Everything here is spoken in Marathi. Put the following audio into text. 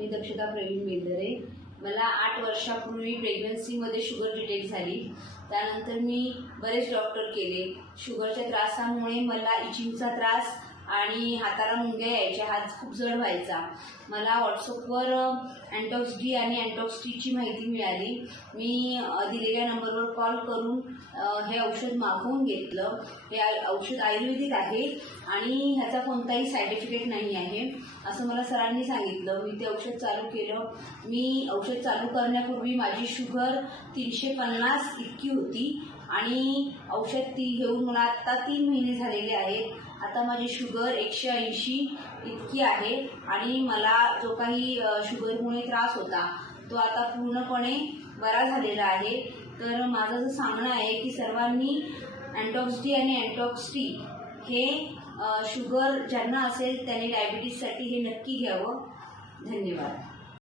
मी दक्षता प्रवीण बेंदरे. मला 8 वर्षापूर्वी प्रेग्नन्सीमध्ये शुगर डिटेक्ट झाली. त्यानंतर मी बरेच डॉक्टर केले. शुगरच्या त्रासामुळे मला इचिंगचा त्रास आणि हाताला मुंग्या यायच्या, हात खूप जड व्हायचा. मला व्हॉट्सअपवर अँटॉक्स डी आणि अँटॉक्स टीची माहिती मिळाली. मी दिलेल्या नंबरवर कॉल करून हे औषध मागवून घेतलं. हे औषध आयुर्वेदिक आहे आणि ह्याचा कोणताही साईड इफेक्ट नाही आहे असं मला सरांनी सांगितलं. मी ते औषध चालू केलं. मी औषध चालू करण्यापूर्वी माझी शुगर 350 इतकी होती आणि औषध घेऊन मला आत्ता 3 महिने झालेले आहेत. आता माझी शुगर 180 इतकी आहे आणि मला जो काही शुगरमुळे त्रास होता तो आता पूर्णपणे बरा झालेला आहे. तर माझं असं सांगणं आहे की सर्वांनी अँटॉक्स डी आणि अँटॉक्स टी हे शुगर ज्यांना असेल त्याने डायबिटीजसाठी हे नक्की घ्यावं.